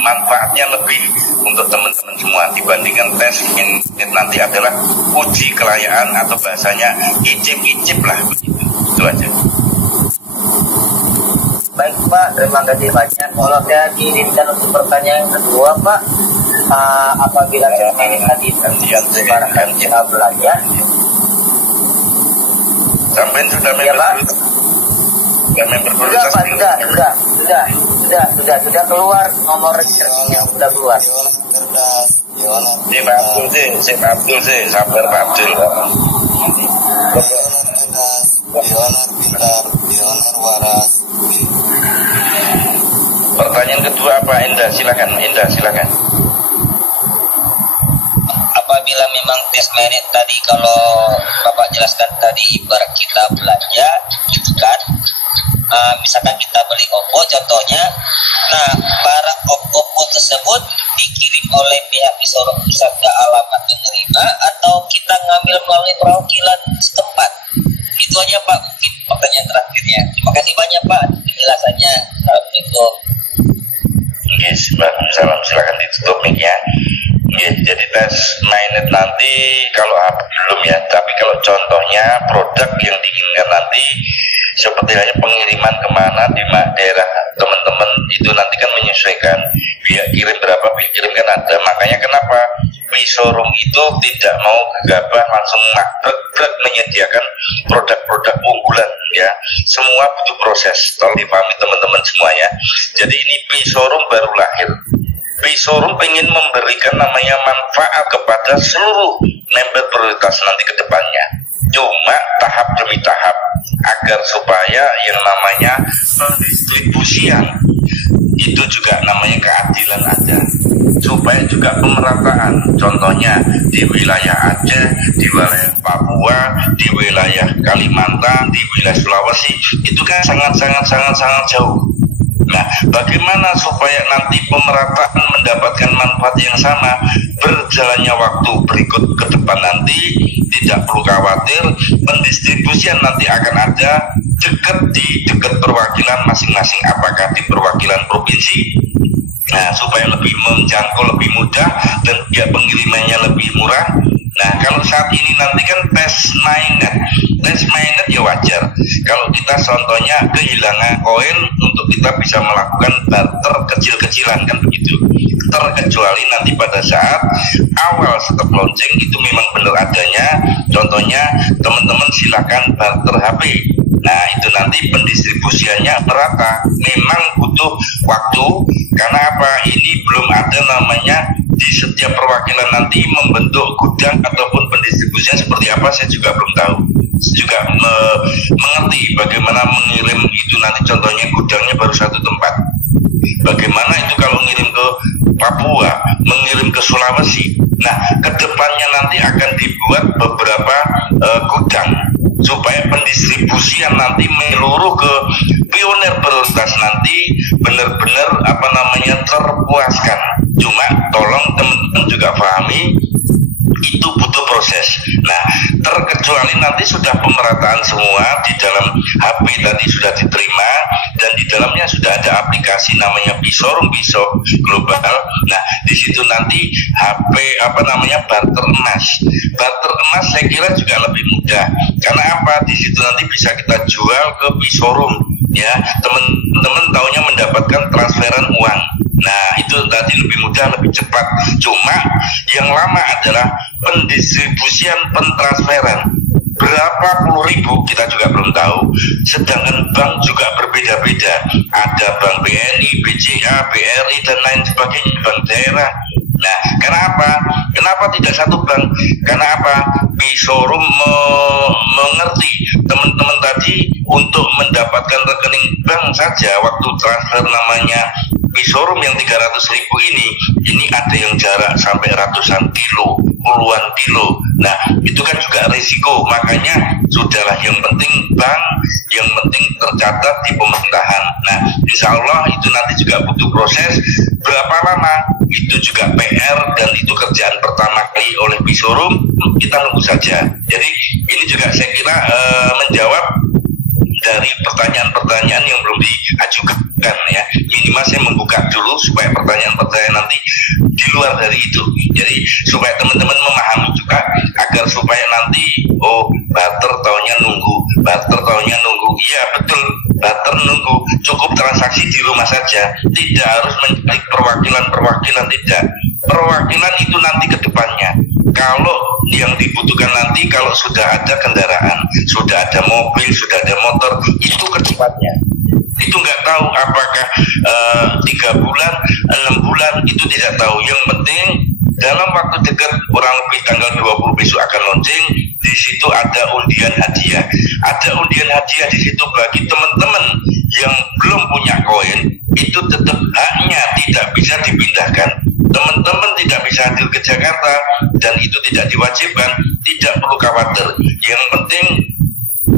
manfaatnya lebih untuk teman-teman semua dibandingkan tes nanti adalah uji kelayaan atau bahasanya icip-icip lah begitu. Itu aja. Baik Pak, terima kasih banyak. Kalau saya diizinkan untuk pertanyaan kedua Pak, apabila ini tadi sebarangkan kita belajar sampai sudah ya Pak? Sudah member Sudah Pak, sudah keluar nomor rekeningnya, sudah keluar. Pak Abdul sih, sabar Pak Abdul. Pertanyaan kedua apa Indah? Silakan. Apabila memang tes merit tadi kalau Bapak jelaskan tadi ibarat kita belanja gitu kan, misalkan kita beli Oppo contohnya, nah barang Oppo tersebut dikirim oleh pihak showroom bisa ke alamat penerima atau kita ngambil melalui perwakilan setempat. Itu aja Pak, mungkin pertanyaan terakhirnya. Terima kasih banyak Pak penjelasannya. Assalamualaikum. Yes, salam, silakan ditutup mic-nya. Yes, jadi tes mainnet nanti kalau belum ya, tapi kalau contohnya produk yang diinginkan nanti seperti halnya pengiriman kemana di daerah teman-teman itu nanti kan menyesuaikan biaya kirim berapa, kirim kan ada. Makanya kenapa showroom itu tidak mau gegabah langsung brek menyediakan produk-produk unggulan ya. Semua butuh proses, tolong dipahami teman-teman semua ya. Jadi ini showroom baru lahir. showroom pengen memberikan namanya manfaat kepada seluruh member prioritas nanti ke depannya. Cuma tahap demi tahap agar supaya yang namanya pendistribusian itu juga namanya keadilan ada, supaya juga pemerataan. Contohnya di wilayah Aceh, di wilayah Papua, di wilayah Kalimantan, di wilayah Sulawesi itu kan sangat jauh. Nah, bagaimana supaya nanti pemerataan mendapatkan manfaat yang sama? Berjalannya waktu berikut ke depan nanti tidak perlu khawatir, pendistribusian nanti akan ada dekat perwakilan masing-masing, apakah di perwakilan provinsi. Nah, supaya lebih menjangkau, lebih mudah dan biaya pengirimannya lebih murah. Nah, kalau saat ini nanti kan tes mainnet ya wajar. Kalau kita contohnya kehilangan koin untuk kita bisa melakukan barter kecil-kecilan kan begitu. Terkecuali nanti pada saat awal stop launching itu memang benar adanya. Contohnya teman-teman silakan barter HP. Nah, itu nanti pendistribusiannya merata. Memang butuh waktu karena apa? Ini belum ada namanya di setiap perwakilan nanti membentuk gudang ataupun pendistribusinya seperti apa, saya juga belum tahu. Saya juga mengerti bagaimana mengirim itu nanti, contohnya gudangnya baru satu tempat. Bagaimana itu kalau mengirim ke Papua, mengirim ke Sulawesi. Nah, kedepannya nanti akan dibuat beberapa gudang supaya pendistribusian nanti menyeluruh ke pionir prioritas nanti benar-benar terpuaskan. Cuma tolong teman-teman juga pahami itu butuh proses. Nah, terkecuali nanti sudah pemerataan semua di dalam HP tadi sudah diterima dan di dalamnya sudah ada aplikasi namanya showroom global. Nah, di situ nanti HP barter emas. Barter emas saya kira juga lebih mudah. Karena apa? Di situ nanti bisa kita jual ke showroom ya. Teman-teman taunya mendapatkan transferan uang. Nah, itu tadi lebih mudah, lebih cepat. Cuma yang lama adalah pendistribusian, pentransferan. Berapa puluh ribu kita juga belum tahu. Sedangkan bank juga berbeda-beda. Ada bank BNI, BCA, BRI dan lain sebagainya, bank daerah. Nah, kenapa? Kenapa tidak satu bank? Karena apa? showroom mengerti teman-teman tadi untuk mendapatkan rekening bank saja waktu transfer namanya showroom yang 300.000 ini ada yang jarak sampai ratusan kilo, puluhan kilo. Nah, itu kan juga risiko. Makanya sudahlah, yang penting bank, yang penting tercatat di pemerintahan. Nah, insya Allah itu nanti juga butuh proses. Berapa lama? Itu juga PR dan itu kerjaan pertama kali oleh showroom. Kita nunggu saja. Jadi ini juga saya kira menjawab dari pertanyaan-pertanyaan yang belum diajukan ya. Minimal saya membuka dulu supaya pertanyaan pertanyaan nanti di luar dari itu. Jadi supaya teman-teman memahami juga, agar supaya nanti barter taunya nunggu. Iya betul, barter nunggu, cukup transaksi di rumah saja, tidak harus mencari perwakilan, tidak. Perwakilan itu nanti ke depannya. Kalau yang dibutuhkan nanti, kalau sudah ada kendaraan, sudah ada mobil, sudah ada motor, itu ke depannya. Itu nggak tahu apakah 3 bulan, 6 bulan, itu tidak tahu. Yang penting dalam waktu dekat, kurang lebih tanggal 20 besok akan launching. Di situ ada undian hadiah. Ada undian hadiah di situ bagi teman-teman yang belum punya koin. Itu tetap haknya tidak bisa dipindahkan. Teman-teman tidak bisa hadir ke Jakarta dan itu tidak diwajibkan, tidak perlu khawatir. Yang penting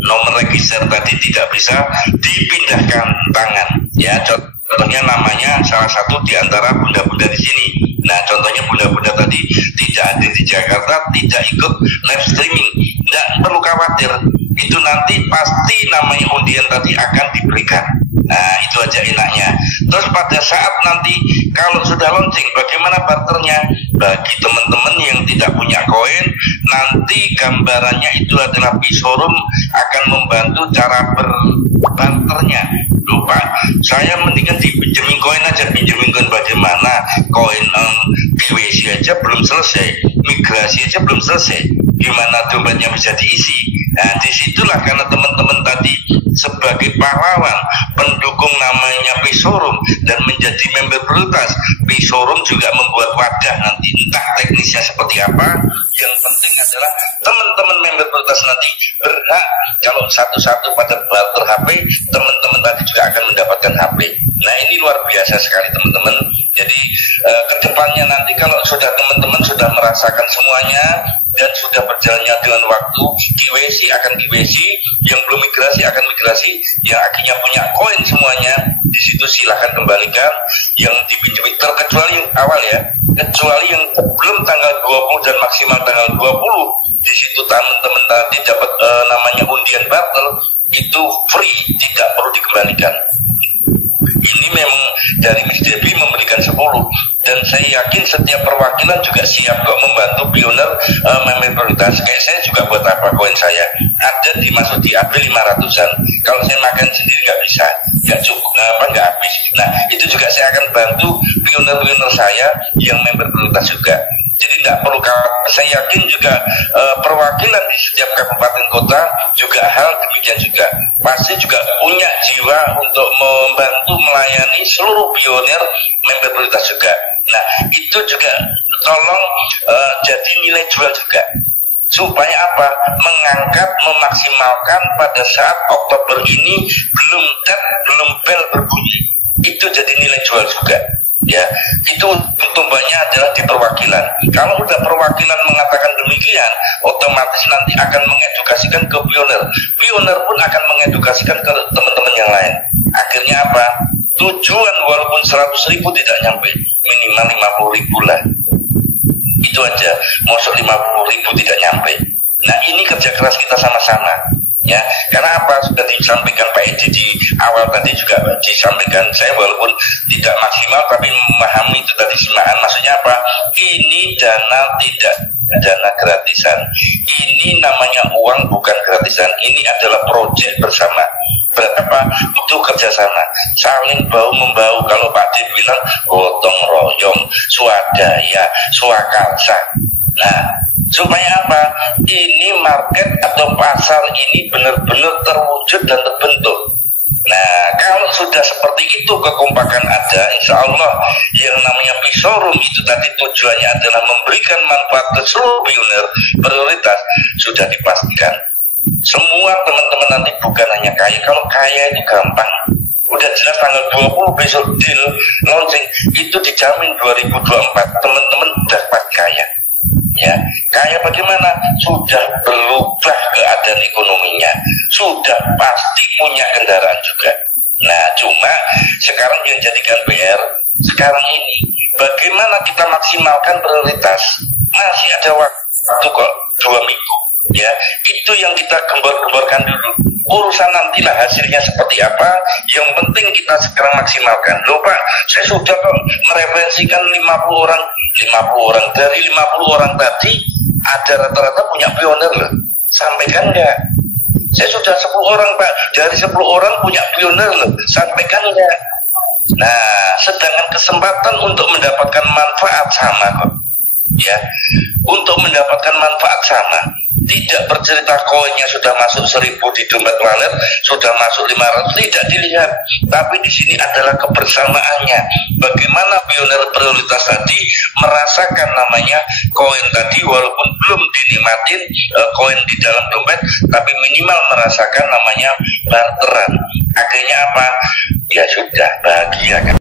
nomor register tadi tidak bisa dipindahkan tangan. Ya, contohnya namanya salah satu di antara bunda-bunda di sini. Nah, contohnya bunda-bunda tadi tidak hadir di Jakarta, tidak ikut live streaming. Tidak perlu khawatir. Itu nanti pasti namanya undian tadi akan diberikan. Nah, itu aja enaknya. Terus pada saat nanti kalau sudah launching, bagaimana barternya? Bagi teman-teman yang tidak punya koin, nanti gambarannya itu adalah Pisorum akan membantu cara berbarternya. Lupa, saya mendingan dipinjemin koin aja. Pinjemin koin bagaimana? Koin KYC aja belum selesai, migrasi aja belum selesai, gimana dompetnya bisa diisi? Nah, disitulah karena teman-teman tadi sebagai pahlawan pendukung namanya Pisorum dan menjadi member prioritas, Pisorum juga membuat wadah nanti, entah teknisnya seperti apa. Yang penting adalah teman-teman member prioritas nanti berhak kalau satu-satu pada barter HP, teman-teman tadi juga akan mendapatkan HP. Nah, ini luar biasa sekali teman-teman. Jadi kedepannya nanti kalau sudah teman-teman sudah merasakan semuanya dan sudah berjalannya dengan waktu, KYC akan KYC, yang belum migrasi akan migrasi, yang akhirnya punya koin semuanya, di situ silahkan kembalikan. Yang dipinjemin, terkecuali yang awal ya, kecuali yang sebelum tanggal 20 dan maksimal tanggal 20, di situ teman-teman tadi dapat namanya undian barter, itu free, tidak perlu dikembalikan. Ini memang dari Miss Debbie memberikan 10, dan saya yakin setiap perwakilan juga siap kok membantu pioner member prioritas. Kayak saya juga buat apa, koin saya ada dimasuk di AB 500-an. Kalau saya makan sendiri nggak bisa, nggak cukup, nggak habis. Nah, itu juga saya akan bantu pioner-pioner saya yang member prioritas juga. Jadi tidak perlu khawatir. Saya yakin juga perwakilan di setiap kabupaten kota juga hal demikian juga. Pasti juga punya jiwa untuk membantu melayani seluruh pionir member prioritas juga. Nah, itu juga tolong jadi nilai jual juga. Supaya apa? Mengangkat, memaksimalkan pada saat Oktober ini belum bel berbunyi. Itu jadi nilai jual juga. Ya, itu tumbangnya adalah di perwakilan. Kalau udah perwakilan mengatakan demikian, otomatis nanti akan mengedukasikan ke pioner. Pioner pun akan mengedukasikan ke teman-teman yang lain. Akhirnya apa? Tujuan walaupun 100.000 tidak nyampe, minimal 50.000 lah. Itu aja, masuk 50.000 tidak nyampe. Nah, ini kerja keras kita sama-sama. Ya, karena apa, sudah disampaikan Pak Edi di awal tadi, juga disampaikan saya walaupun tidak maksimal tapi memahami itu tadi semaan. Maksudnya apa? Ini dana tidak dana gratisan. Ini namanya uang bukan gratisan. Ini adalah proyek bersama. Berapa? Butuh kerjasama, saling bahu membau. Kalau Pak Edi bilang gotong royong, swadaya, swakarsa. Nah, supaya apa? Ini market atau pasar ini benar-benar terwujud dan terbentuk. Nah, kalau sudah seperti itu kekompakan ada, insya Allah yang namanya Pisorum itu tadi tujuannya adalah memberikan manfaat ke seluruh pioner prioritas, sudah dipastikan. Semua teman-teman nanti bukan hanya kaya. Kalau kaya itu gampang, udah jelas tanggal 20 besok deal launching, itu dijamin 2024 teman-teman udah pasti kaya. Ya, kaya bagaimana? Sudah berubah keadaan ekonominya, sudah pasti punya kendaraan juga. Nah, cuma sekarang yang jadikan PR sekarang ini, bagaimana kita maksimalkan prioritas? Masih ada waktu kok, 2 minggu. Ya, itu yang kita gembar-gemborkan dulu. Urusan nantilah hasilnya seperti apa, yang penting kita sekarang maksimalkan. Loh Pak, saya sudah kok mereferensikan 50 orang. 50 orang, dari 50 orang tadi ada rata-rata punya pionir loh. Sampaikan enggak? Saya sudah 10 orang Pak, dari 10 orang punya pionir loh. Sampaikan enggak? Nah, sedangkan kesempatan untuk mendapatkan manfaat sama kok. Ya, untuk mendapatkan manfaat sama. Tidak bercerita koinnya sudah masuk 1000 di dompet wallet, sudah masuk 500, tidak dilihat. Tapi di sini adalah kebersamaannya. Bagaimana pionir prioritas tadi merasakan namanya koin tadi, walaupun belum dinikmatin koin di dalam dompet, tapi minimal merasakan namanya barteran. Akhirnya apa? Ya sudah, bahagia kan.